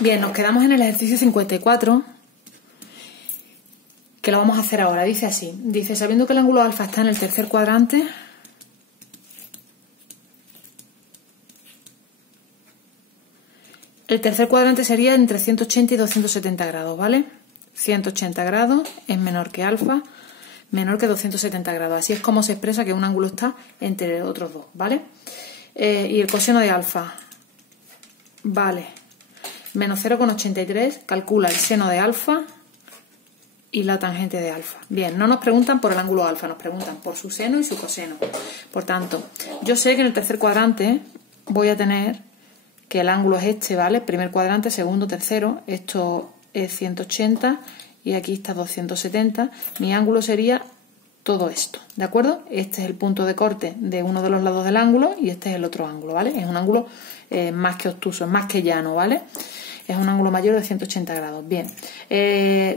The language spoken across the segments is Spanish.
Bien, nos quedamos en el ejercicio 54, que lo vamos a hacer ahora. Dice así, dice, sabiendo que el ángulo alfa está en el tercer cuadrante, el tercer cuadrante sería entre 180 y 270 grados, ¿vale? 180 grados es menor que alfa, menor que 270 grados. Así es como se expresa que un ángulo está entre otros dos, ¿vale? Y el coseno de alfa vale menos 0,83, calcula el seno de alfa y la tangente de alfa. Bien, no nos preguntan por el ángulo alfa, nos preguntan por su seno y su coseno. Por tanto, yo sé que en el tercer cuadrante voy a tener que el ángulo es este, ¿vale? Primer cuadrante, segundo, tercero, esto es 180 y aquí está 270. Mi ángulo sería todo esto, ¿de acuerdo? Este es el punto de corte de uno de los lados del ángulo y este es el otro ángulo, ¿vale? Es un ángulo más que obtuso, es más que llano, ¿vale? Es un ángulo mayor de 180 grados. Bien,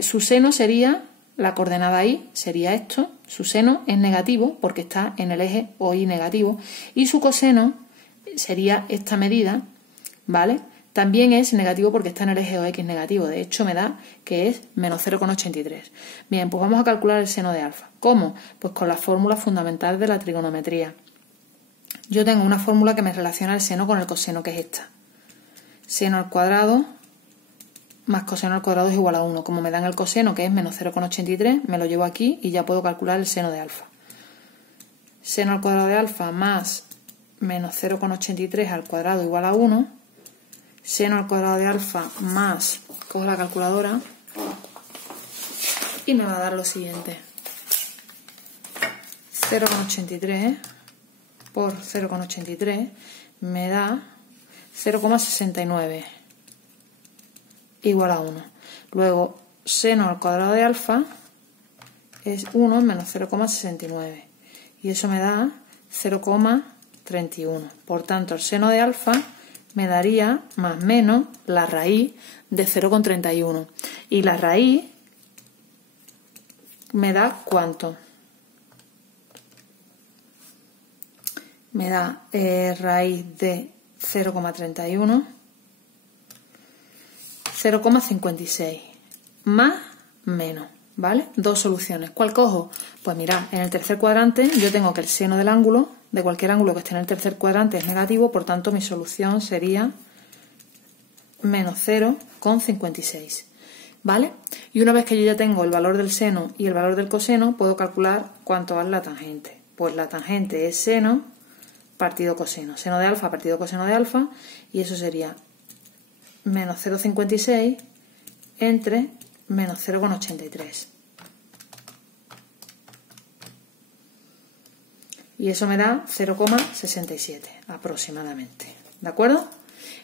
su seno sería, la coordenada y sería esto. Su seno es negativo porque está en el eje OY negativo y su coseno sería esta medida, ¿vale? También es negativo porque está en el eje OX negativo. De hecho, me da que es menos 0,83. Bien, pues vamos a calcular el seno de alfa. ¿Cómo? Pues con la fórmula fundamental de la trigonometría. Yo tengo una fórmula que me relaciona el seno con el coseno, que es esta. Seno al cuadrado más coseno al cuadrado es igual a 1. Como me dan el coseno, que es menos 0,83, me lo llevo aquí y ya puedo calcular el seno de alfa. Seno al cuadrado de alfa más menos 0,83 al cuadrado igual a 1. Seno al cuadrado de alfa más, cojo la calculadora y me va a dar lo siguiente. 0,83 por 0,83 me da 0,69 igual a 1. Luego, seno al cuadrado de alfa es 1 menos 0,69 y eso me da 0,31. Por tanto, el seno de alfa me daría más menos la raíz de 0,31. Y la raíz me da ¿cuánto? Me da raíz de 0,31, 0,56, más menos, ¿vale? Dos soluciones. ¿Cuál cojo? Pues mirad, en el tercer cuadrante yo tengo que el seno del ángulo, de cualquier ángulo que esté en el tercer cuadrante, es negativo, por tanto mi solución sería menos 0,56, ¿vale? Y una vez que yo ya tengo el valor del seno y el valor del coseno, puedo calcular cuánto vale la tangente. Pues la tangente es seno partido coseno. Seno de alfa partido coseno de alfa, y eso sería menos 0,56 entre menos 0,83. Y eso me da 0,67 aproximadamente. ¿De acuerdo?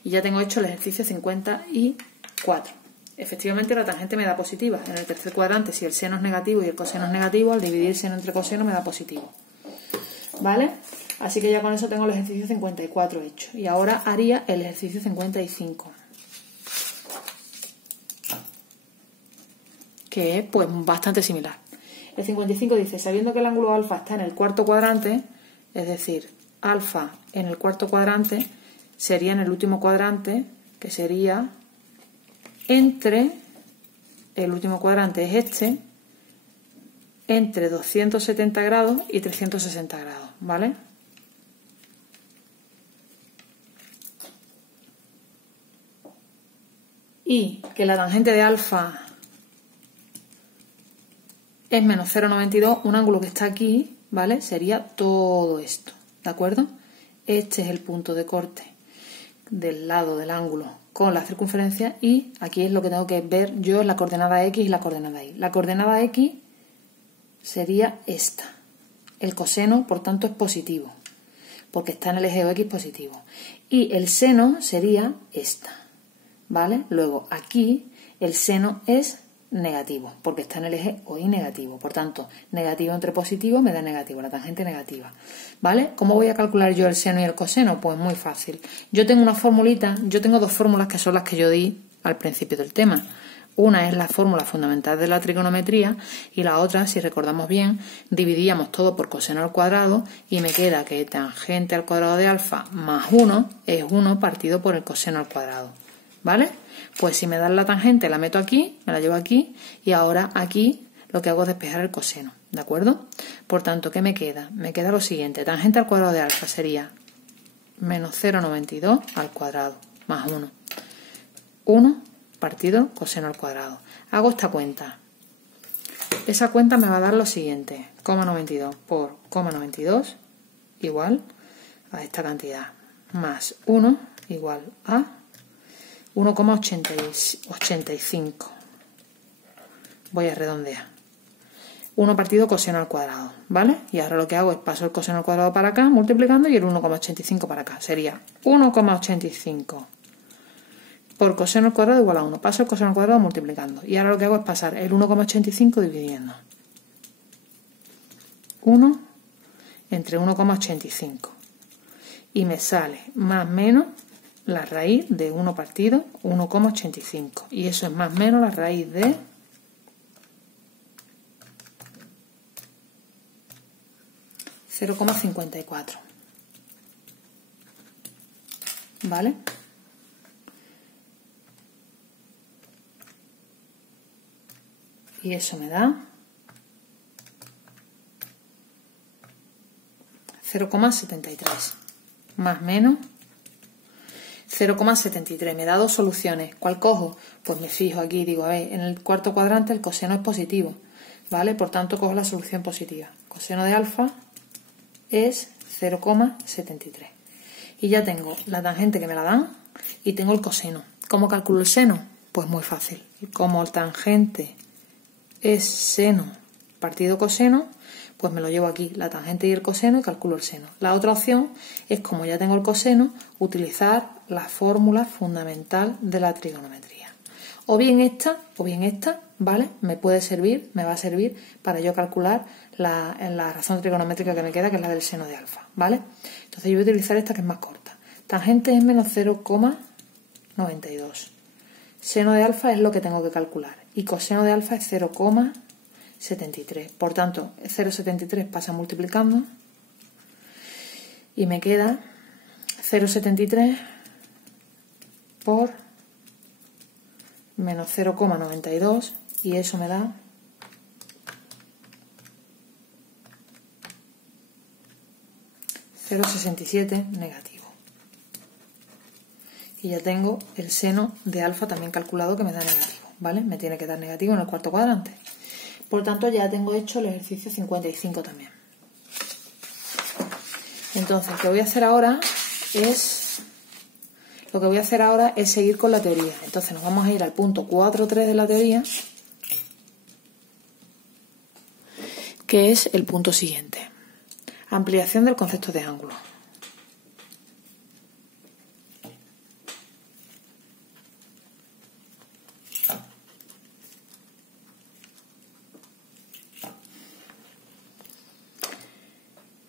Y ya tengo hecho el ejercicio 54. Efectivamente la tangente me da positiva. En el tercer cuadrante, si el seno es negativo y el coseno es negativo, al dividir seno entre coseno me da positivo. ¿Vale? Así que ya con eso tengo el ejercicio 54 hecho. Y ahora haría el ejercicio 55. Que es pues bastante similar. El 55 dice, sabiendo que el ángulo alfa está en el cuarto cuadrante, es decir, alfa en el cuarto cuadrante sería en el último cuadrante, que sería entre, el último cuadrante es este, entre 270 grados y 360 grados, ¿vale? Y que la tangente de alfa es menos 0,92, un ángulo que está aquí, ¿vale? Sería todo esto, ¿de acuerdo? Este es el punto de corte del lado del ángulo con la circunferencia y aquí es lo que tengo que ver yo, la coordenada X y la coordenada Y. La coordenada X sería esta. El coseno, por tanto, es positivo, porque está en el eje OX positivo. Y el seno sería esta, ¿vale? Luego, aquí el seno es negativo, porque está en el eje OY negativo. Por tanto, negativo entre positivo me da negativo, la tangente negativa. ¿Vale? ¿Cómo voy a calcular yo el seno y el coseno? Pues muy fácil. Yo tengo una formulita, yo tengo dos fórmulas que son las que yo di al principio del tema. Una es la fórmula fundamental de la trigonometría y la otra, si recordamos bien, dividíamos todo por coseno al cuadrado y me queda que tangente al cuadrado de alfa más 1 es 1 partido por el coseno al cuadrado. ¿vale? Pues si me dan la tangente la meto aquí, me la llevo aquí y ahora aquí lo que hago es despejar el coseno, ¿de acuerdo? Por tanto, ¿qué me queda? Me queda lo siguiente, tangente al cuadrado de alfa sería menos 0,92 al cuadrado más 1. 1 partido coseno al cuadrado. Hago esta cuenta. Esa cuenta me va a dar lo siguiente, 0,92 por 0,92 igual a esta cantidad, más 1 igual a 1,85. Voy a redondear. 1 partido coseno al cuadrado, ¿vale? Y ahora lo que hago es paso el coseno al cuadrado para acá, multiplicando, y el 1,85 para acá. Sería 1,85 por coseno al cuadrado igual a 1. Paso el coseno al cuadrado multiplicando. Y ahora lo que hago es pasar el 1,85 dividiendo. 1 entre 1,85. Y me sale más menos la raíz de 1 partido 1,85. Y eso es más menos la raíz de 0,54. ¿Vale? Y eso me da 0,73. Más menos 0,73. Me da dos soluciones. ¿Cuál cojo? Pues me fijo aquí y digo, a ver, en el cuarto cuadrante el coseno es positivo, ¿vale? Por tanto, cojo la solución positiva. Coseno de alfa es 0,73. Y ya tengo la tangente que me la dan y tengo el coseno. ¿Cómo calculo el seno? Pues muy fácil. Como el tangente es seno partido coseno, pues me lo llevo aquí, la tangente y el coseno, y calculo el seno. La otra opción es, como ya tengo el coseno, utilizar la fórmula fundamental de la trigonometría. O bien esta, ¿vale? Me va a servir para yo calcular la razón trigonométrica que me queda, que es la del seno de alfa, ¿vale? Entonces yo voy a utilizar esta, que es más corta. Tangente es menos 0,92. Seno de alfa es lo que tengo que calcular. Y coseno de alfa es 0,73. Por tanto, 0,73 pasa multiplicando y me queda 0,73 por menos 0,92 y eso me da 0,67 negativo. Y ya tengo el seno de alfa también calculado, que me da negativo, ¿vale? Me tiene que dar negativo en el cuarto cuadrante. Por tanto, ya tengo hecho el ejercicio 55 también. Entonces, lo que voy a hacer ahora es seguir con la teoría. Entonces, nos vamos a ir al punto 4.3 de la teoría, que es el punto siguiente. Ampliación del concepto de ángulo.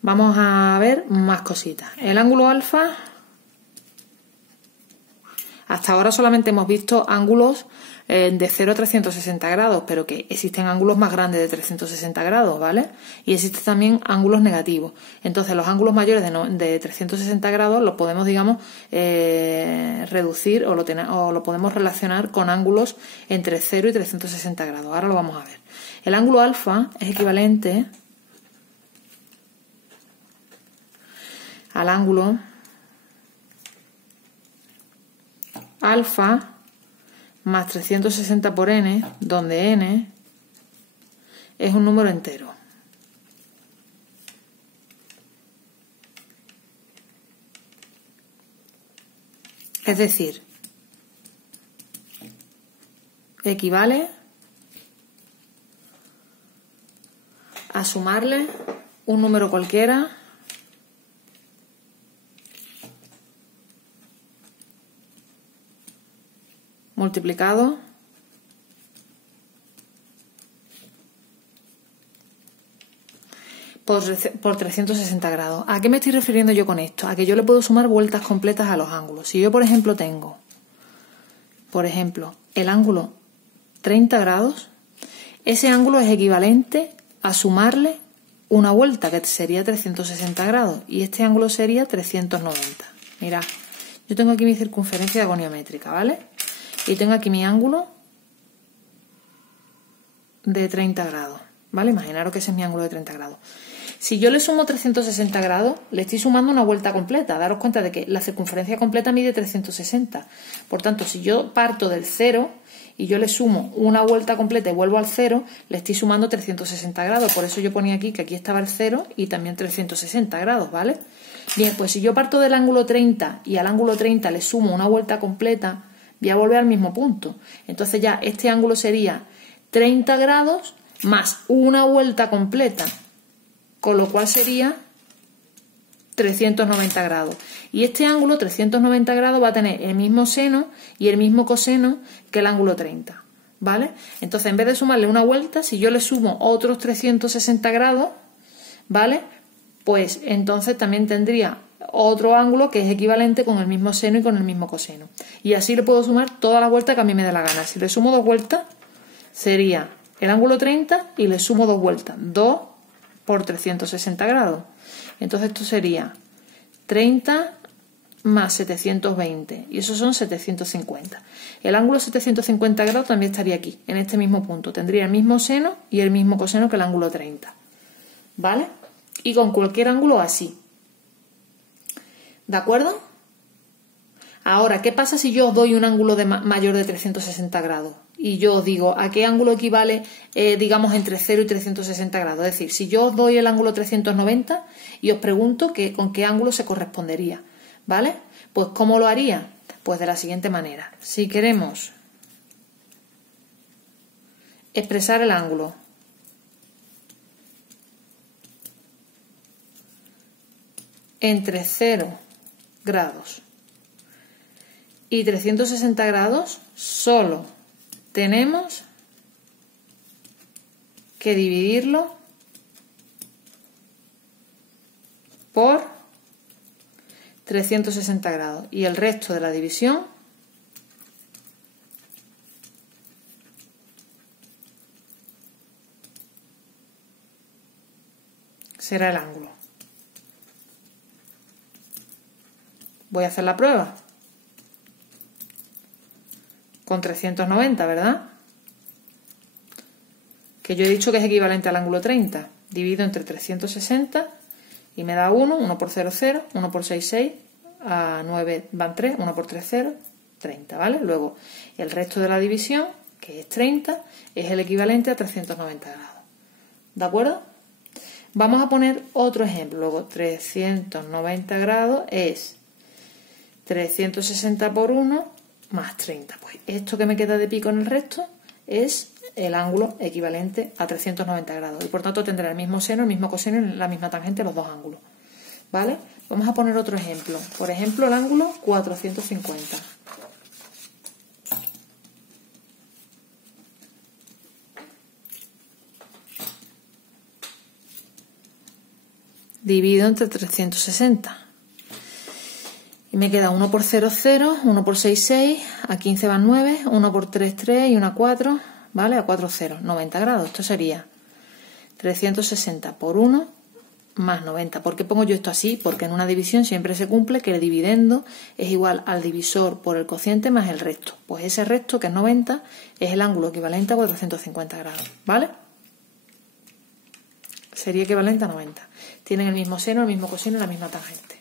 Vamos a ver más cositas. El ángulo alfa, hasta ahora solamente hemos visto ángulos de 0 a 360 grados, pero que existen ángulos más grandes de 360 grados, ¿vale? Y existen también ángulos negativos. Entonces, los ángulos mayores de 360 grados los podemos, digamos, reducir o lo podemos relacionar con ángulos entre 0 y 360 grados. Ahora lo vamos a ver. El ángulo alfa es equivalente al ángulo alfa más 360 por n, donde n es un número entero. Es decir, equivale a sumarle un número cualquiera multiplicado por 360 grados. ¿A qué me estoy refiriendo yo con esto? A que yo le puedo sumar vueltas completas a los ángulos. Si yo, por ejemplo, tengo, el ángulo 30 grados, ese ángulo es equivalente a sumarle una vuelta, que sería 360 grados, y este ángulo sería 390. Mirad, yo tengo aquí mi circunferencia agoniométrica, ¿vale? y tengo aquí mi ángulo de 30 grados, ¿vale? Imaginaros que ese es mi ángulo de 30 grados. Si yo le sumo 360 grados, le estoy sumando una vuelta completa. Daros cuenta de que la circunferencia completa mide 360. Por tanto, si yo parto del 0 y yo le sumo una vuelta completa y vuelvo al 0, le estoy sumando 360 grados. Por eso yo ponía aquí que aquí estaba el 0 y también 360 grados, ¿vale? Bien, pues si yo parto del ángulo 30 y al ángulo 30 le sumo una vuelta completa, voy a volver al mismo punto. Entonces ya este ángulo sería 30 grados más una vuelta completa, con lo cual sería 390 grados. Y este ángulo, 390 grados, va a tener el mismo seno y el mismo coseno que el ángulo 30, ¿vale? Entonces, en vez de sumarle una vuelta, si yo le sumo otros 360 grados, ¿vale? Pues entonces también tendría otro ángulo que es equivalente con el mismo seno y con el mismo coseno. Y así le puedo sumar todas las vueltas que a mí me dé la gana. Si le sumo 2 vueltas, sería el ángulo 30 y le sumo 2 vueltas. 2 por 360 grados. Entonces esto sería 30 más 720 y eso son 750. El ángulo 750 grados también estaría aquí, en este mismo punto. Tendría el mismo seno y el mismo coseno que el ángulo 30. ¿Vale? Y con cualquier ángulo así. ¿De acuerdo? Ahora, ¿qué pasa si yo os doy un ángulo mayor de 360 grados? Y yo os digo, ¿a qué ángulo equivale, digamos, entre 0 y 360 grados? Es decir, si yo os doy el ángulo 390 y os pregunto con qué ángulo se correspondería, ¿vale? Pues, ¿cómo lo haría? Pues de la siguiente manera. Si queremos expresar el ángulo entre 0 grados y 360 grados, solo tenemos que dividirlo por 360 grados y el resto de la división será el ángulo. Voy a hacer la prueba con 390, ¿verdad? Que yo he dicho que es equivalente al ángulo 30. Divido entre 360 y me da 1, 1 por 0, 0, 1 por 6, 6, a 9 van 3, 1 por 3, 0, 30, ¿vale? Luego, el resto de la división, que es 30, es el equivalente a 390 grados. ¿De acuerdo? Vamos a poner otro ejemplo. Luego, 390 grados es 360 por 1 más 30. Pues esto que me queda de pico en el resto es el ángulo equivalente a 390 grados. Y por tanto tendrá el mismo seno, el mismo coseno y la misma tangente los dos ángulos. ¿Vale? Vamos a poner otro ejemplo. Por ejemplo, el ángulo 450. Divido entre 360. Y me queda 1 por 0, 0, 1 por 6, 6, a 15 van 9, 1 por 3, 3 y 1 4, ¿vale? A 4, 0, 90 grados. Esto sería 360 por 1 más 90. ¿Por qué pongo yo esto así? Porque en una división siempre se cumple que el dividendo es igual al divisor por el cociente más el resto. Pues ese resto, que es 90, es el ángulo equivalente a 450 grados, ¿vale? Sería equivalente a 90. Tienen el mismo seno, el mismo coseno y la misma tangente.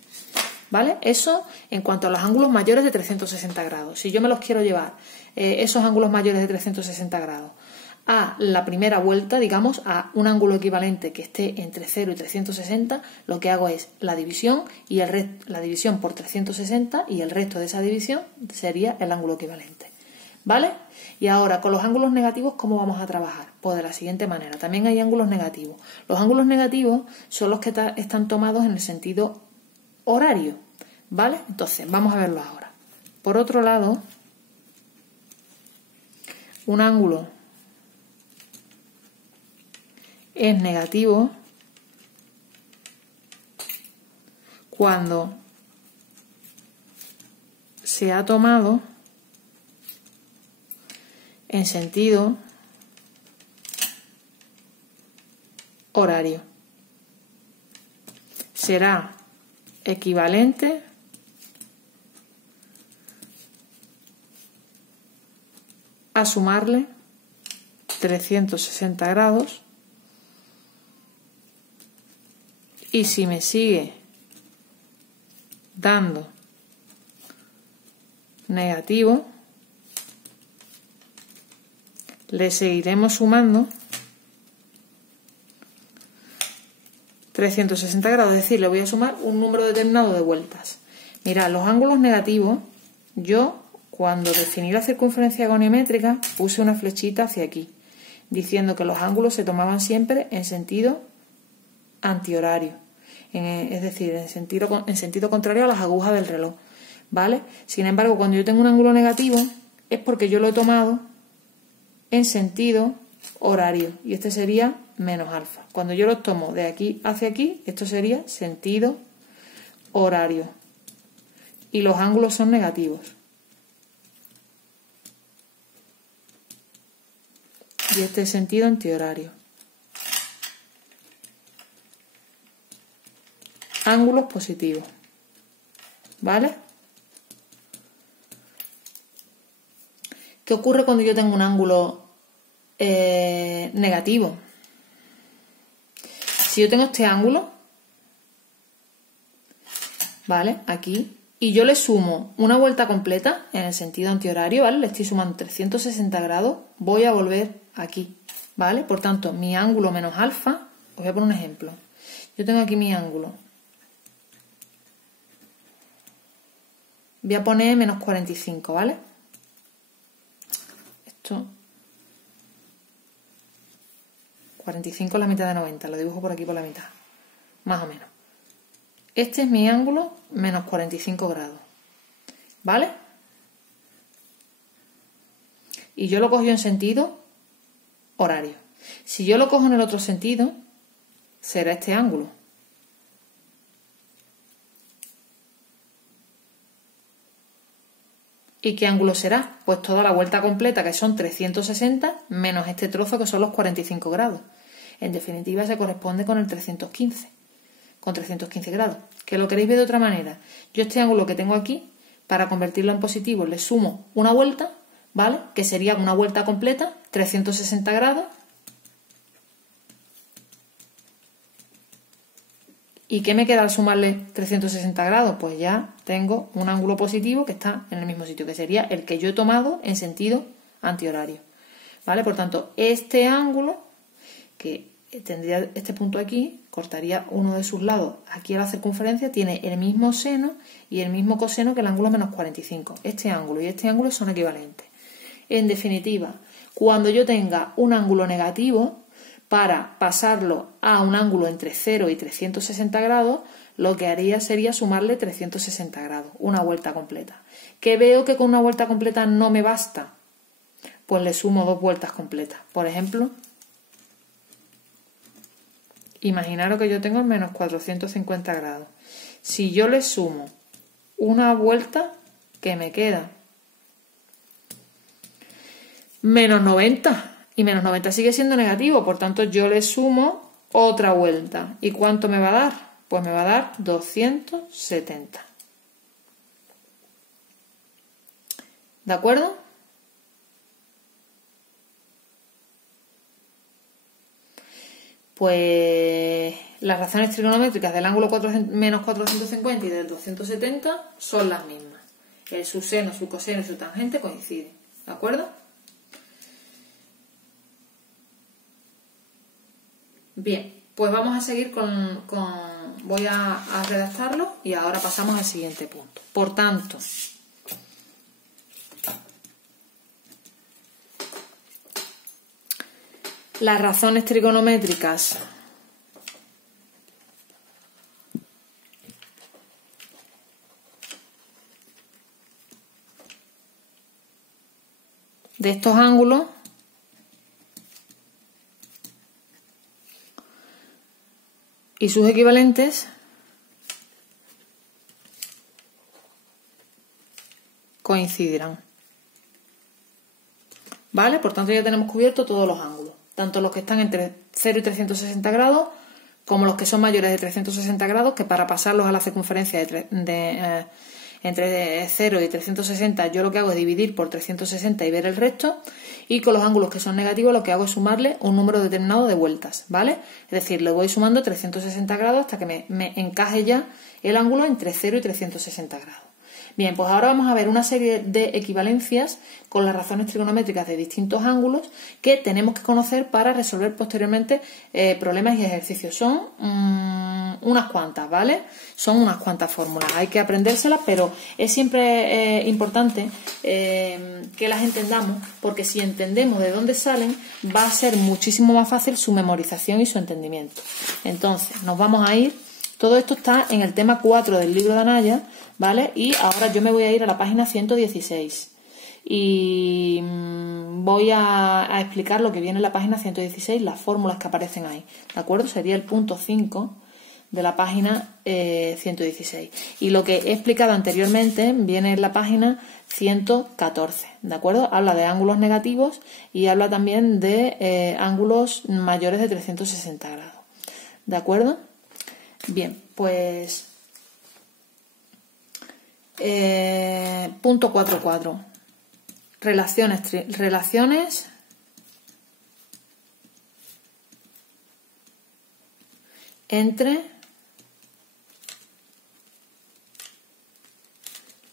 ¿Vale? Eso en cuanto a los ángulos mayores de 360 grados. Si yo me los quiero llevar, esos ángulos mayores de 360 grados, a la primera vuelta, digamos, a un ángulo equivalente que esté entre 0 y 360, lo que hago es la división y la división por 360 y el resto de esa división sería el ángulo equivalente. ¿Vale? Y ahora, con los ángulos negativos, ¿cómo vamos a trabajar? Pues de la siguiente manera. También hay ángulos negativos. Los ángulos negativos son los que están tomados en el sentido horario, ¿vale? Entonces, vamos a verlo ahora. Por otro lado, un ángulo es negativo cuando se ha tomado en sentido horario. Será equivalente a sumarle 360 grados y si me sigue dando negativo, le seguiremos sumando 360 grados, es decir, le voy a sumar un número determinado de vueltas. Mirad, los ángulos negativos, yo cuando definí la circunferencia goniométrica puse una flechita hacia aquí, diciendo que los ángulos se tomaban siempre en sentido antihorario, es decir, en sentido contrario a las agujas del reloj, ¿vale? Sin embargo, cuando yo tengo un ángulo negativo es porque yo lo he tomado en sentido horario y este sería menos alfa. Cuando yo los tomo de aquí hacia aquí, esto sería sentido horario y los ángulos son negativos. Y este es sentido antihorario. Ángulos positivos. ¿Vale? ¿Qué ocurre cuando yo tengo un ángulo negativo? Si yo tengo este ángulo, ¿vale? Aquí, y yo le sumo una vuelta completa en el sentido antihorario, ¿vale? Le estoy sumando 360 grados, voy a volver aquí, ¿vale? Por tanto, mi ángulo menos alfa, os voy a poner un ejemplo. Yo tengo aquí mi ángulo. Voy a poner menos 45, ¿vale? Esto 45 es la mitad de 90, lo dibujo por aquí por la mitad, más o menos. Este es mi ángulo menos 45 grados, ¿vale? Y yo lo cojo en sentido horario. Si yo lo cojo en el otro sentido, será este ángulo. ¿Y qué ángulo será? Pues toda la vuelta completa, que son 360, menos este trozo, que son los 45 grados. En definitiva, se corresponde con el 315, con 315 grados. ¿Que lo queréis ver de otra manera? Yo este ángulo que tengo aquí, para convertirlo en positivo, le sumo una vuelta, ¿vale? Que sería una vuelta completa, 360 grados. ¿Y qué me queda al sumarle 360 grados? Pues ya tengo un ángulo positivo que está en el mismo sitio, que sería el que yo he tomado en sentido antihorario, ¿vale? Por tanto, este ángulo, que tendría este punto aquí, cortaría uno de sus lados aquí a la circunferencia, tiene el mismo seno y el mismo coseno que el ángulo menos 45. Este ángulo y este ángulo son equivalentes. En definitiva, cuando yo tenga un ángulo negativo, para pasarlo a un ángulo entre 0 y 360 grados, lo que haría sería sumarle 360 grados, una vuelta completa. ¿Que veo que con una vuelta completa no me basta? Pues le sumo dos vueltas completas. Por ejemplo, imaginaros que yo tengo menos 450 grados. Si yo le sumo una vuelta, ¿qué me queda? Menos 90. Y menos 90 sigue siendo negativo, por tanto yo le sumo otra vuelta. ¿Y cuánto me va a dar? Pues me va a dar 270. ¿De acuerdo? Pues las razones trigonométricas del ángulo menos 450 y del 270 son las mismas. Su seno, su coseno y su tangente coinciden. ¿De acuerdo? Bien, pues vamos a seguir voy a redactarlo y ahora pasamos al siguiente punto. Por tanto, las razones trigonométricas de estos ángulos y sus equivalentes coincidirán. ¿Vale? Por tanto, ya tenemos cubierto todos los ángulos, tanto los que están entre 0 y 360 grados, como los que son mayores de 360 grados, que para pasarlos a la circunferencia en entre 0 y 360, yo lo que hago es dividir por 360 y ver el resto. Y con los ángulos que son negativos lo que hago es sumarle un número determinado de vueltas, ¿vale? Es decir, le voy sumando 360 grados hasta que me encaje ya el ángulo entre 0 y 360 grados. Bien, pues ahora vamos a ver una serie de equivalencias con las razones trigonométricas de distintos ángulos que tenemos que conocer para resolver posteriormente problemas y ejercicios. Son unas cuantas, ¿vale? Son unas cuantas fórmulas, hay que aprendérselas, pero es siempre importante que las entendamos, porque si entendemos de dónde salen, va a ser muchísimo más fácil su memorización y su entendimiento. Entonces, nos vamos a ir. Todo esto está en el tema 4 del libro de Anaya, ¿vale? Y ahora yo me voy a ir a la página 116 y voy a explicar lo que viene en la página 116, las fórmulas que aparecen ahí, ¿de acuerdo? Sería el punto 5 de la página 116. Y lo que he explicado anteriormente viene en la página 114, ¿de acuerdo? Habla de ángulos negativos y habla también de ángulos mayores de 360 grados, ¿de acuerdo? Bien, pues punto 4.4. Relaciones entre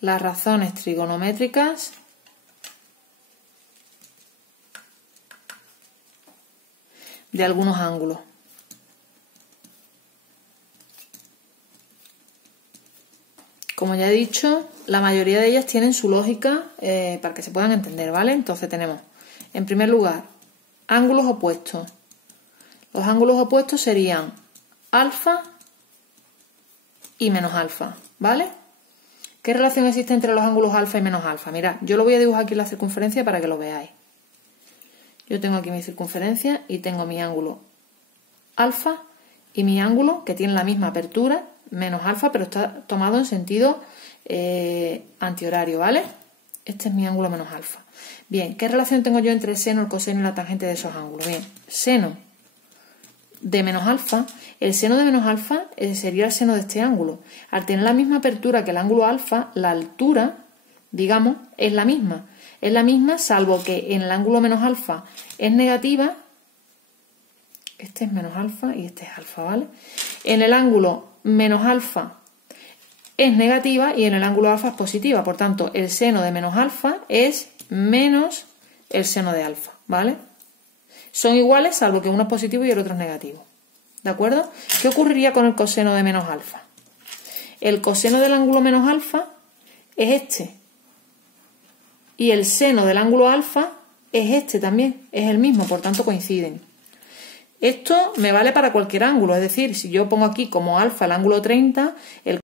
las razones trigonométricas de algunos ángulos. Como ya he dicho, la mayoría de ellas tienen su lógica para que se puedan entender, ¿vale? Entonces tenemos, en primer lugar, ángulos opuestos. Los ángulos opuestos serían alfa y menos alfa, ¿vale? ¿Qué relación existe entre los ángulos alfa y menos alfa? Mirad, yo lo voy a dibujar aquí en la circunferencia para que lo veáis. Yo tengo aquí mi circunferencia y tengo mi ángulo alfa y mi ángulo, que tiene la misma apertura, menos alfa, pero está tomado en sentido antihorario, ¿vale? Este es mi ángulo menos alfa. Bien, ¿qué relación tengo yo entre el seno, el coseno y la tangente de esos ángulos? Bien, seno de menos alfa, el seno de menos alfa sería el seno de este ángulo. Al tener la misma apertura que el ángulo alfa, la altura, digamos, es la misma. Es la misma, salvo que en el ángulo menos alfa es negativa. Este es menos alfa y este es alfa, ¿vale? En el ángulo menos alfa es negativa y en el ángulo alfa es positiva. Por tanto, el seno de menos alfa es menos el seno de alfa, ¿vale? Son iguales, salvo que uno es positivo y el otro es negativo. ¿De acuerdo? ¿Qué ocurriría con el coseno de menos alfa? El coseno del ángulo menos alfa es este. Y el seno del ángulo alfa es este también. Es el mismo, por tanto coinciden. Esto me vale para cualquier ángulo. Es decir, si yo pongo aquí como alfa el ángulo 30, el